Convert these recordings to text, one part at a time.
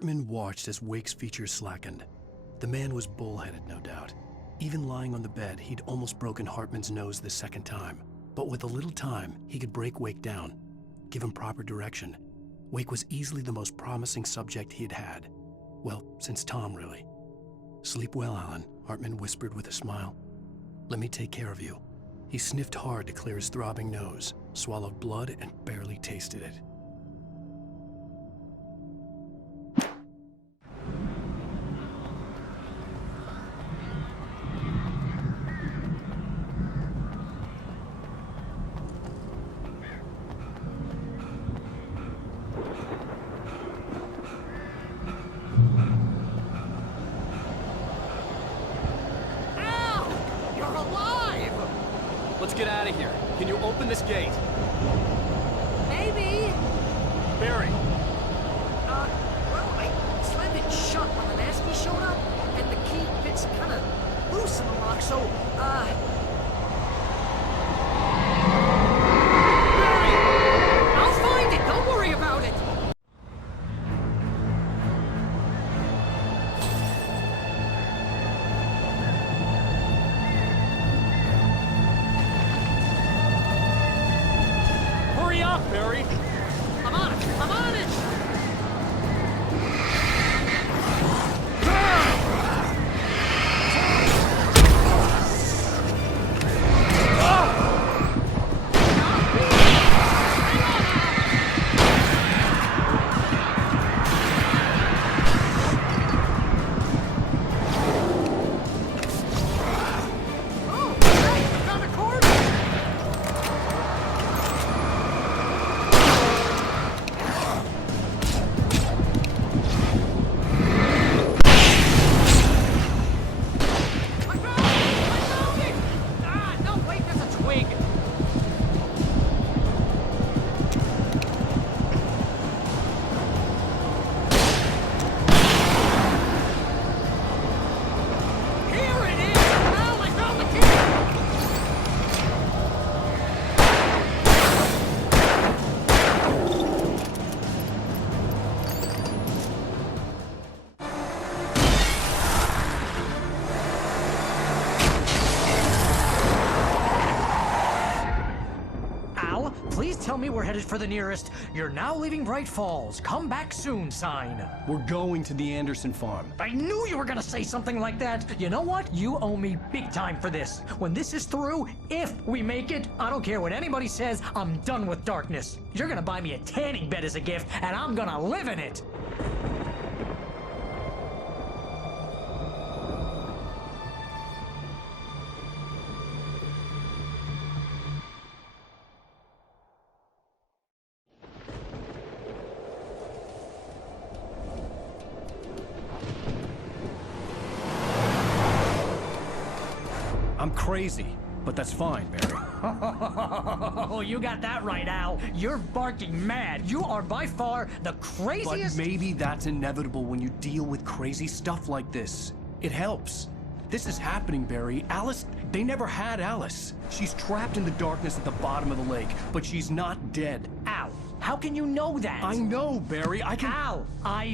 Hartman watched as Wake's features slackened. The man was bullheaded, no doubt. Even lying on the bed, he'd almost broken Hartman's nose the second time. But with a little time, he could break Wake down, give him proper direction. Wake was easily the most promising subject he had had. Well, since Tom, really. "Sleep well, Alan," Hartman whispered with a smile. "Let me take care of you." He sniffed hard to clear his throbbing nose, swallowed blood, and barely tasted it. Let's get out of here. Can you open this gate? Maybe. Barry. Well, I slammed it shut when the Nasty showed up, and the key fits kind of loose in the lock, so, Barry! I'll find it! Don't worry about it! Hurry up, Barry! I'm on it! I'm on it! Please tell me we're headed for the nearest "You're now leaving Bright Falls. Come back soon" sign. We're going to the Anderson farm. I knew you were gonna say something like that. You know what? You owe me big time for this. When this is through, if we make it, I don't care what anybody says, I'm done with darkness. You're gonna buy me a tanning bed as a gift, and I'm gonna live in it. I'm crazy, but that's fine, Barry. Oh, you got that right, Al. You're barking mad. You are by far the But craziest... maybe that's inevitable when you deal with crazy stuff like this. It helps. This is happening, Barry. Alice, they never had Alice. She's trapped in the darkness at the bottom of the lake, but she's not dead. Al, how can you know that? I know, Barry. I can... Al,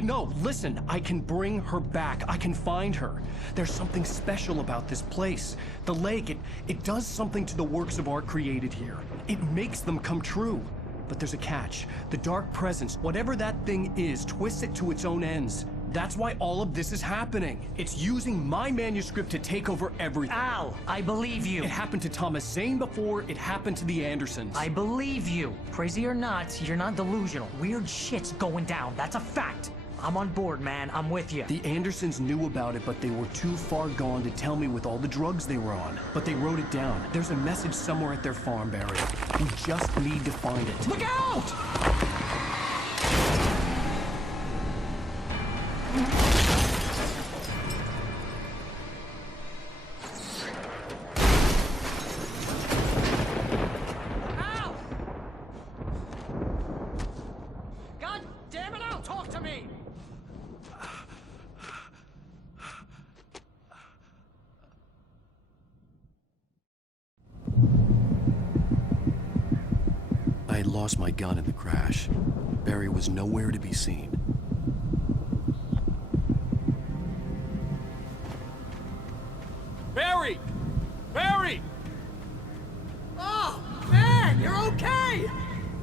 No, listen. I can bring her back. I can find her. There's something special about this place. The lake, it does something to the works of art created here. It makes them come true. But there's a catch. The dark presence, whatever that thing is, twists it to its own ends. That's why all of this is happening. It's using my manuscript to take over everything. Al, I believe you. It happened to Thomas Zane before, it happened to the Andersons. I believe you. Crazy or not, you're not delusional. Weird shit's going down. That's a fact. I'm on board, man. I'm with you. The Andersons knew about it, but they were too far gone to tell me with all the drugs they were on. But they wrote it down. There's a message somewhere at their farm, Barry. We just need to find it. Look out! Al! God damn it, Al, talk to me! I had lost my gun in the crash. Barry was nowhere to be seen. Barry! Barry! Oh, man, you're okay!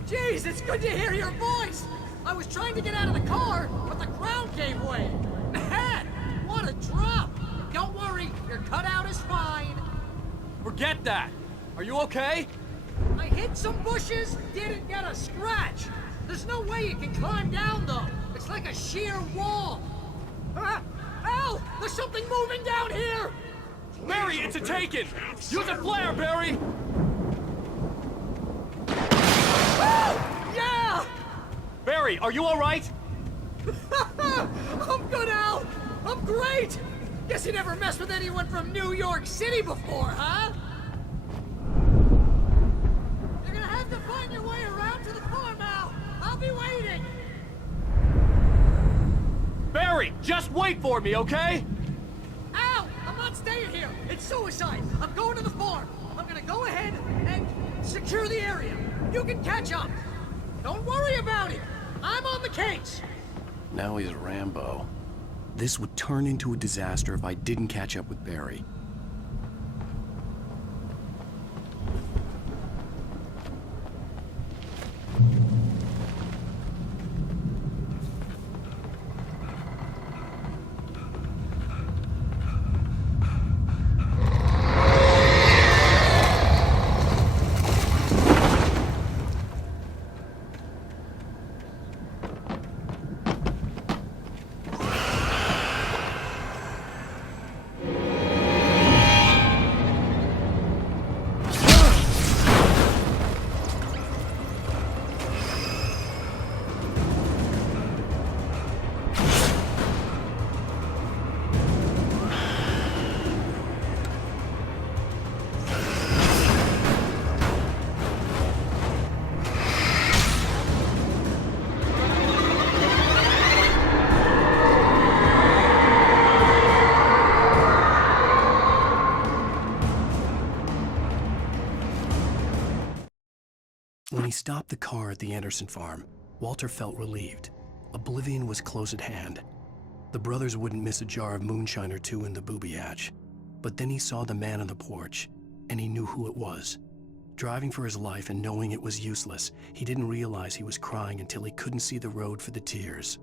Jeez, it's good to hear your voice! I was trying to get out of the car, but the ground gave way. Man, what a drop! Don't worry, your cutout is fine. Forget that! Are you okay? I hit some bushes, didn't get a scratch. There's no way you can climb down, though. It's like a sheer wall. Al! There's something moving down here! Barry, it's a taken! Use a flare, Barry! Yeah! Barry, are you alright? I'm good, Al! I'm great! Guess you never messed with anyone from New York City before, huh? You're gonna have to find your way around to the farm, Al! I'll be waiting! Barry, just wait for me, okay? Al! I'm not staying here! It's suicide! I'm going to the farm! I'm gonna go ahead and secure the area! You can catch up! Don't worry about it! I'm on the case! Now he's Rambo. This would turn into a disaster if I didn't catch up with Barry. When he stopped the car at the Anderson farm, Walter felt relieved. Oblivion was close at hand. The brothers wouldn't miss a jar of moonshine or two in the booby hatch. But then he saw the man on the porch, and he knew who it was. Driving for his life and knowing it was useless, he didn't realize he was crying until he couldn't see the road for the tears.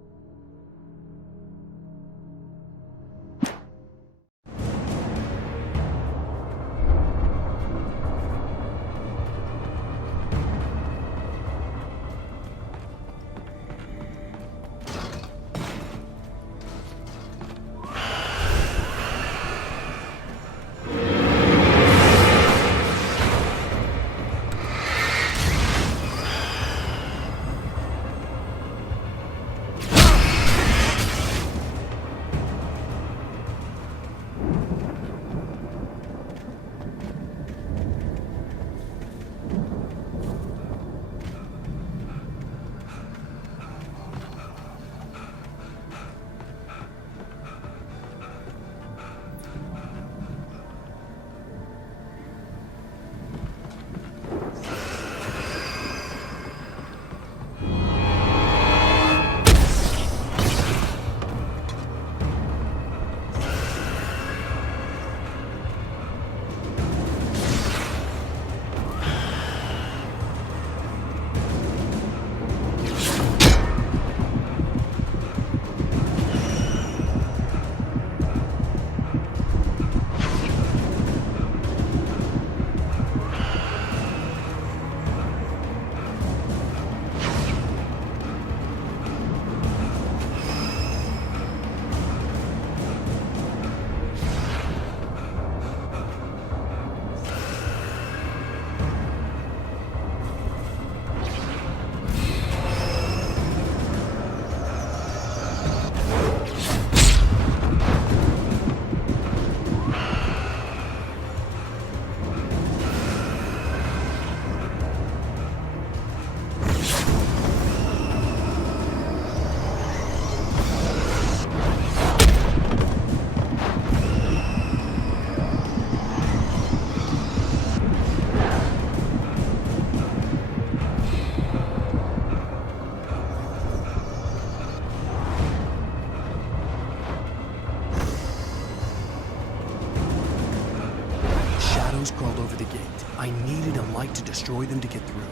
shadows crawled over the gate. I needed a light to destroy them to get through.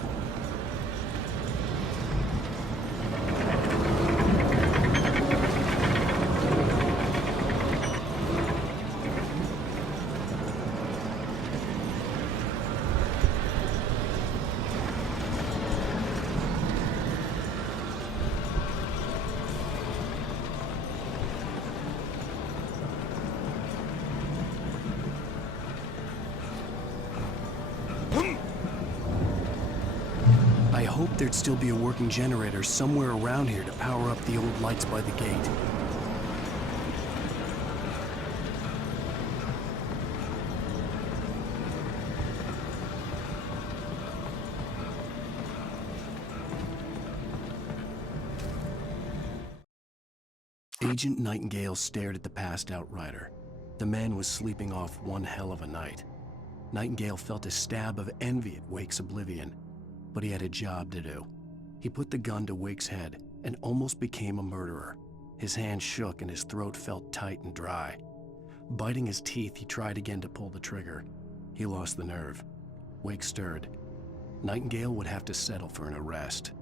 I hoped there'd still be a working generator somewhere around here to power up the old lights by the gate. Agent Nightingale stared at the passed out rider. The man was sleeping off one hell of a night. Nightingale felt a stab of envy at Wake's oblivion, but he had a job to do. He put the gun to Wake's head and almost became a murderer. His hand shook and his throat felt tight and dry. Biting his teeth, he tried again to pull the trigger. He lost the nerve. Wake stirred. Nightingale would have to settle for an arrest.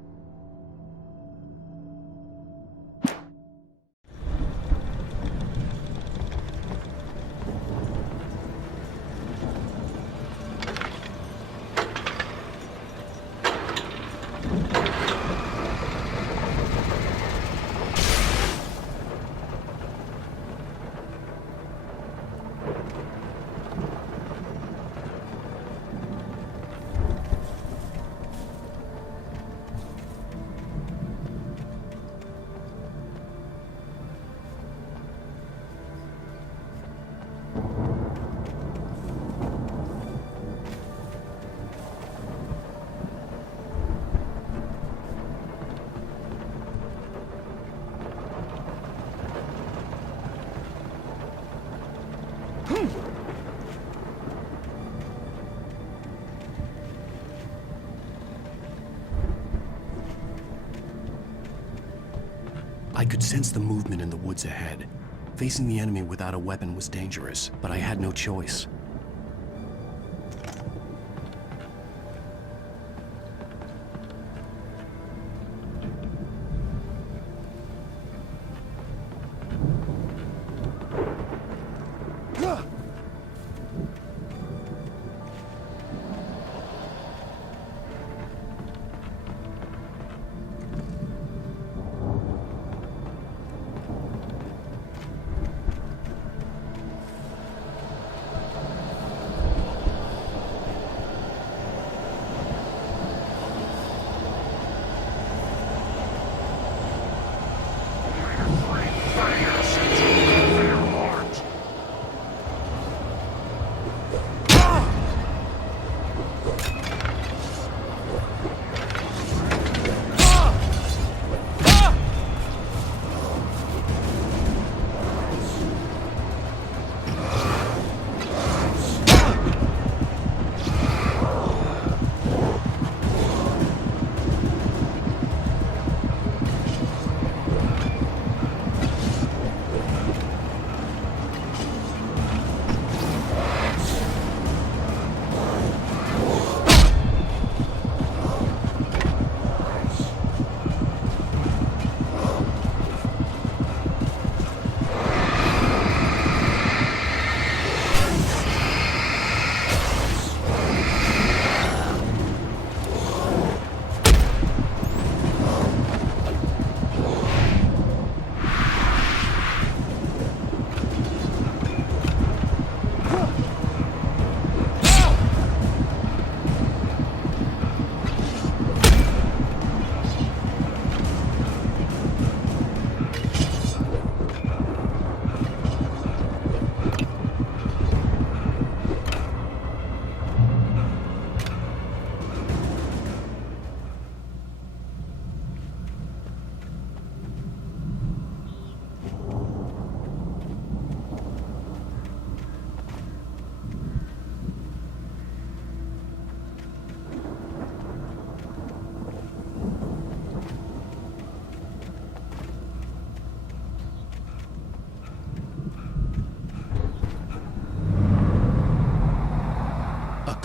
I could sense the movement in the woods ahead. Facing the enemy without a weapon was dangerous, but I had no choice.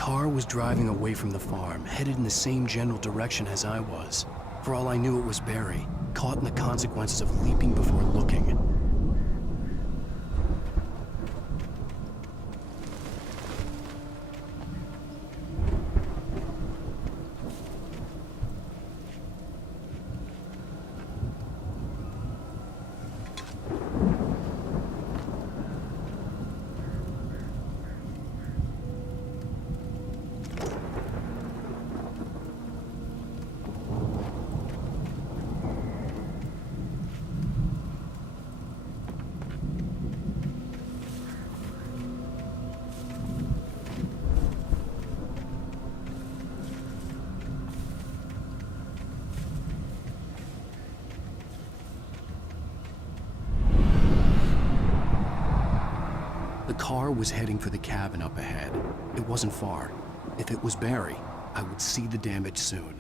car was driving away from the farm, headed in the same general direction as I was. For all I knew, it was Barry, caught in the consequences of leaping before looking. The car was heading for the cabin up ahead. It wasn't far. If it was Barry, I would see the damage soon.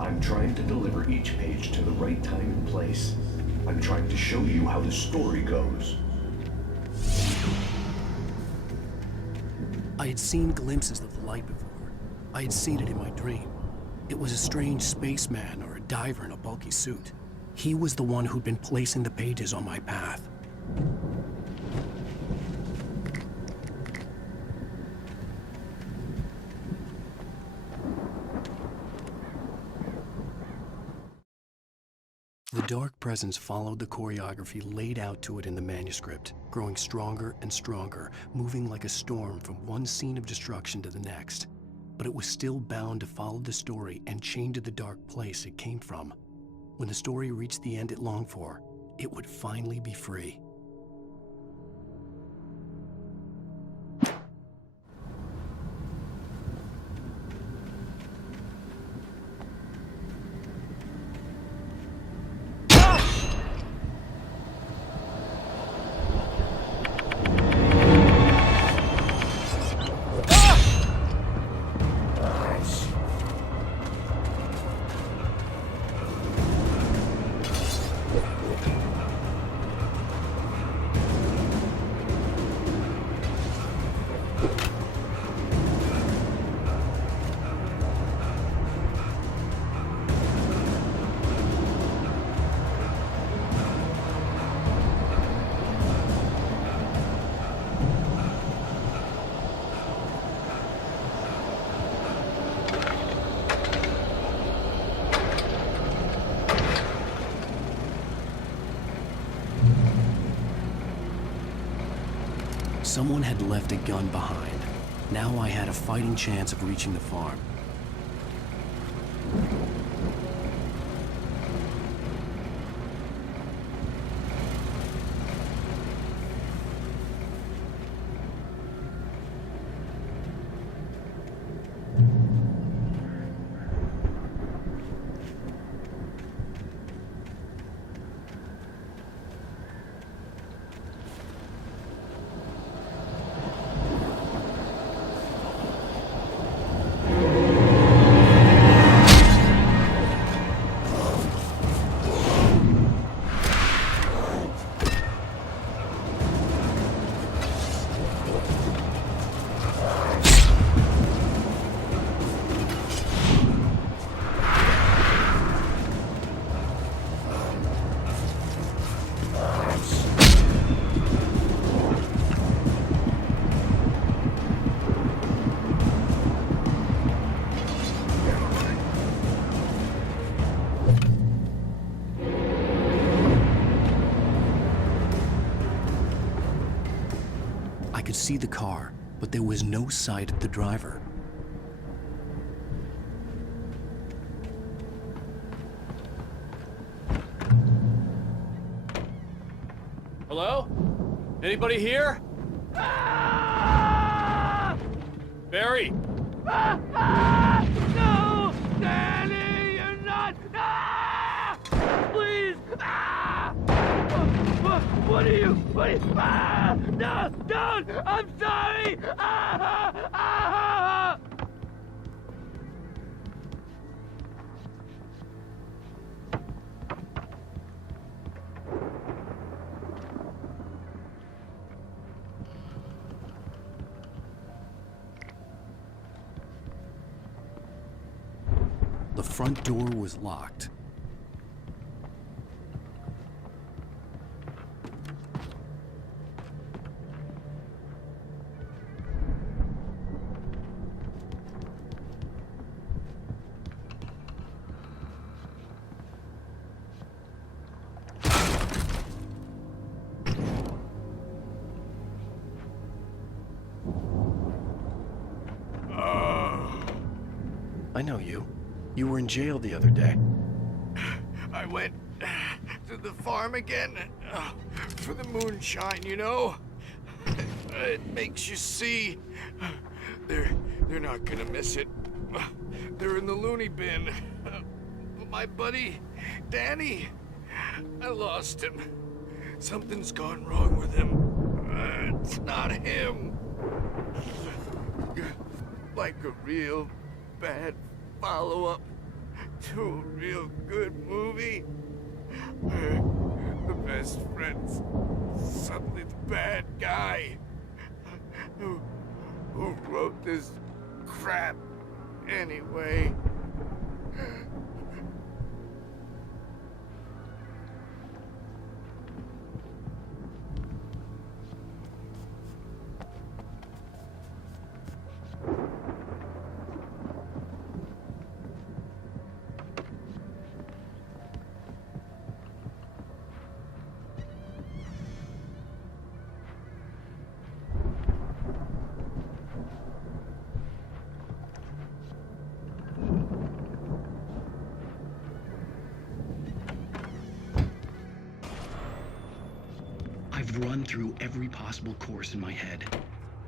I'm trying to deliver each page to the right time and place. I'm trying to show you how the story goes. I had seen glimpses of the light before. I had seen it in my dream. It was a strange spaceman or a diver in a bulky suit. He was the one who'd been placing the pages on my path. The dark presence followed the choreography laid out to it in the manuscript, growing stronger and stronger, moving like a storm from one scene of destruction to the next. But it was still bound to follow the story and chained to the dark place it came from. When the story reached the end it longed for, it would finally be free. Someone had left a gun behind. Now I had a fighting chance of reaching the farm. I could see the car, but there was no sight of the driver. Hello? Anybody here? Barry? No! What are you? Ah! No! Don't! I'm sorry! Ah! Ah! The front door was locked. I know you. You were in jail the other day. I went to the farm again for the moonshine, you know? It makes you see. They're not gonna miss it. They're in the loony bin. My buddy, Danny, I lost him. Something's gone wrong with him. It's not him. Like a real bad follow-up to a real good movie. The best friend's suddenly the bad guy. Who wrote this crap anyway? I've run through every possible course in my head.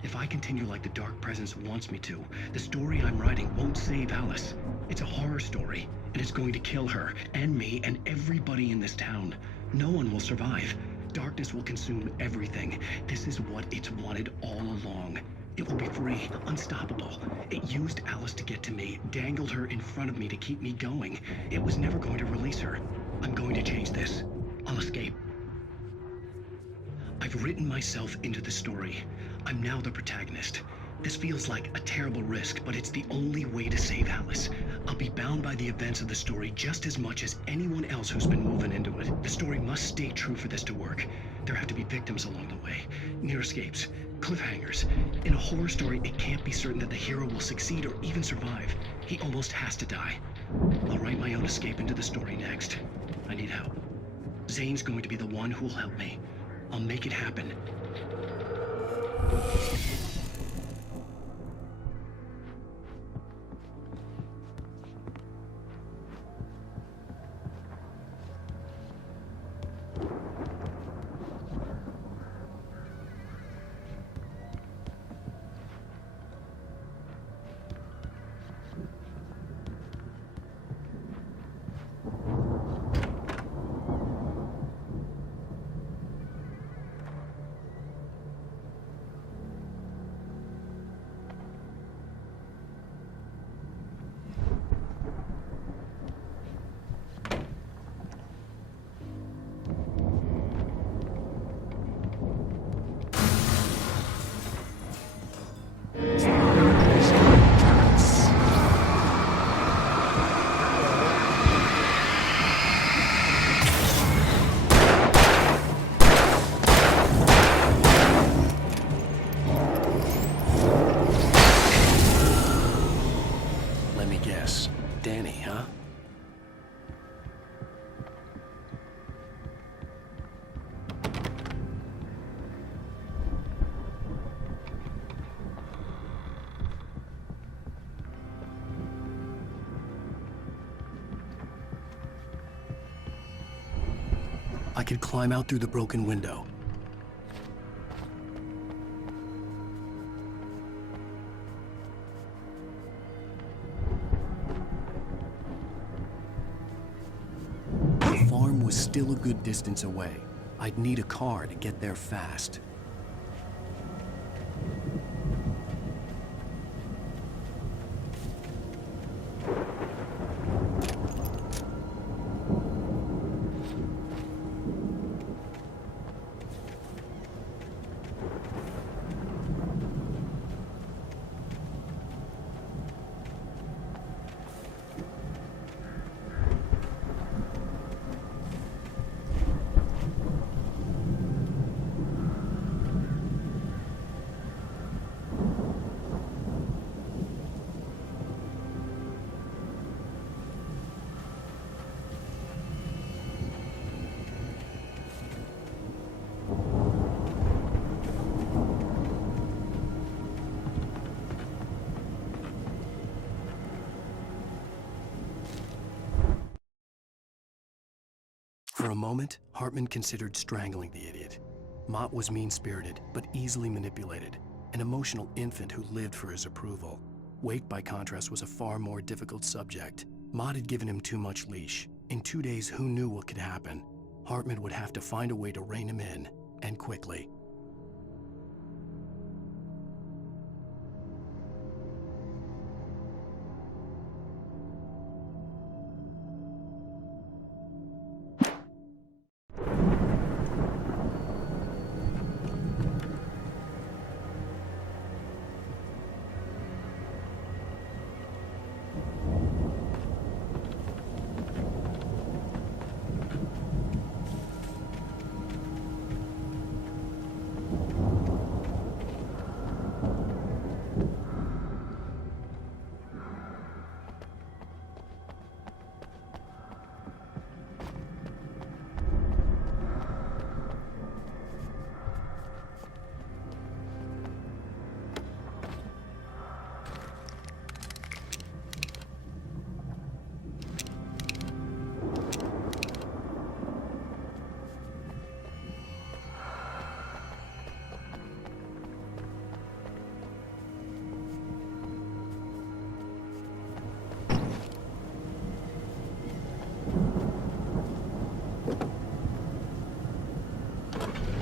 If I continue like the Dark Presence wants me to, the story I'm writing won't save Alice. It's a horror story, and it's going to kill her, and me, and everybody in this town. No one will survive. Darkness will consume everything. This is what it's wanted all along. It will be free, unstoppable. It used Alice to get to me, dangled her in front of me to keep me going. It was never going to release her. I'm going to change this. I'll escape. I've written myself into the story. I'm now the protagonist. This feels like a terrible risk, but it's the only way to save Alice. I'll be bound by the events of the story just as much as anyone else who's been woven into it. The story must stay true for this to work. There have to be victims along the way, near escapes, cliffhangers. In a horror story, it can't be certain that the hero will succeed or even survive. He almost has to die. I'll write my own escape into the story next. I need help. Zane's going to be the one who will help me. I'll make it happen. Danny, huh? I could climb out through the broken window. The farm was still a good distance away. I'd need a car to get there fast. For a moment, Hartman considered strangling the idiot. Mott was mean-spirited, but easily manipulated, an emotional infant who lived for his approval. Wake, by contrast, was a far more difficult subject. Mott had given him too much leash. In 2 days, who knew what could happen? Hartman would have to find a way to rein him in, and quickly.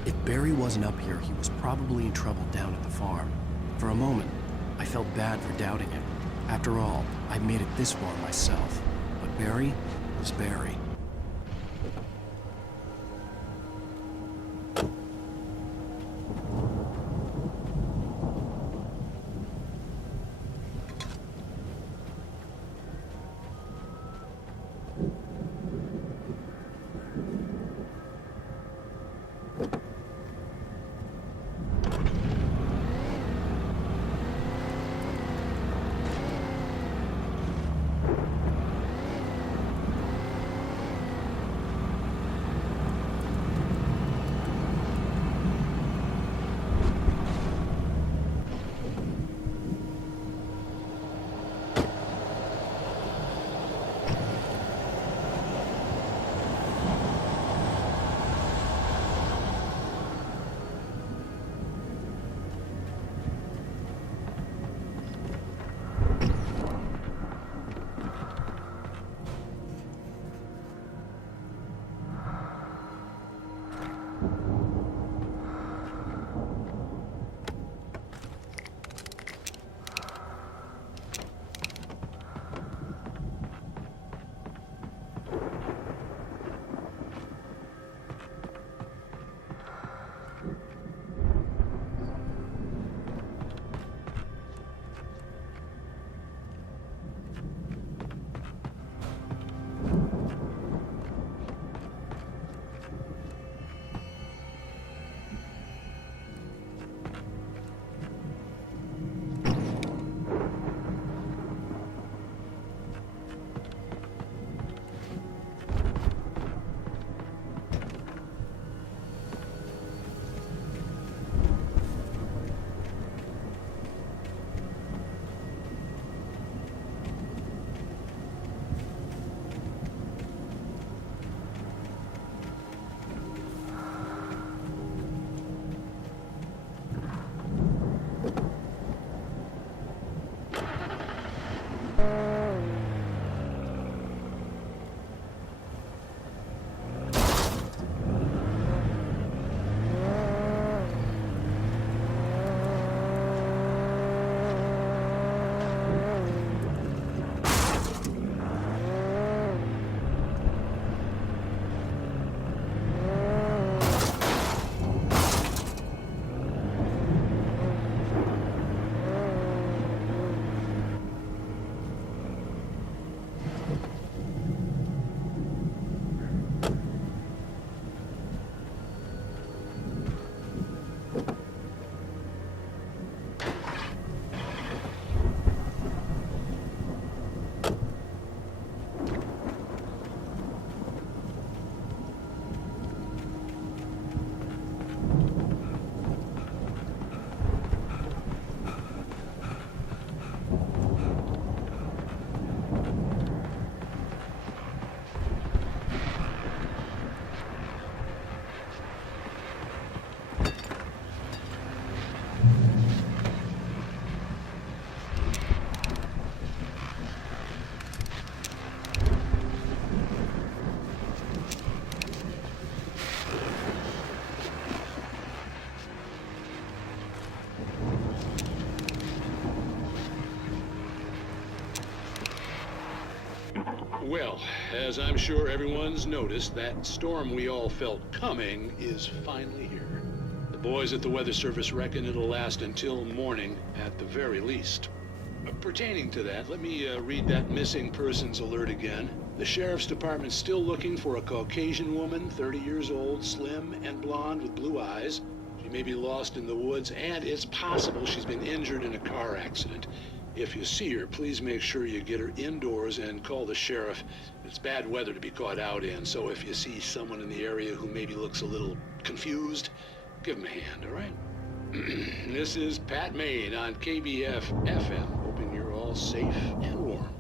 If Barry wasn't up here, he was probably in trouble down at the farm. For a moment, I felt bad for doubting him. After all, I made it this far myself. But Barry was Barry. Well, as I'm sure everyone's noticed, that storm we all felt coming is finally here. The boys at the Weather Service reckon it'll last until morning at the very least. Pertaining to that, let me read that missing persons alert again. The Sheriff's Department's still looking for a Caucasian woman, 30 years old, slim and blonde with blue eyes. She may be lost in the woods, and it's possible she's been injured in a car accident. If you see her, please make sure you get her indoors and call the sheriff. It's bad weather to be caught out in, so if you see someone in the area who maybe looks a little confused, give him a hand, all right? This is Pat Maine on KBF FM, hoping you're all safe and warm.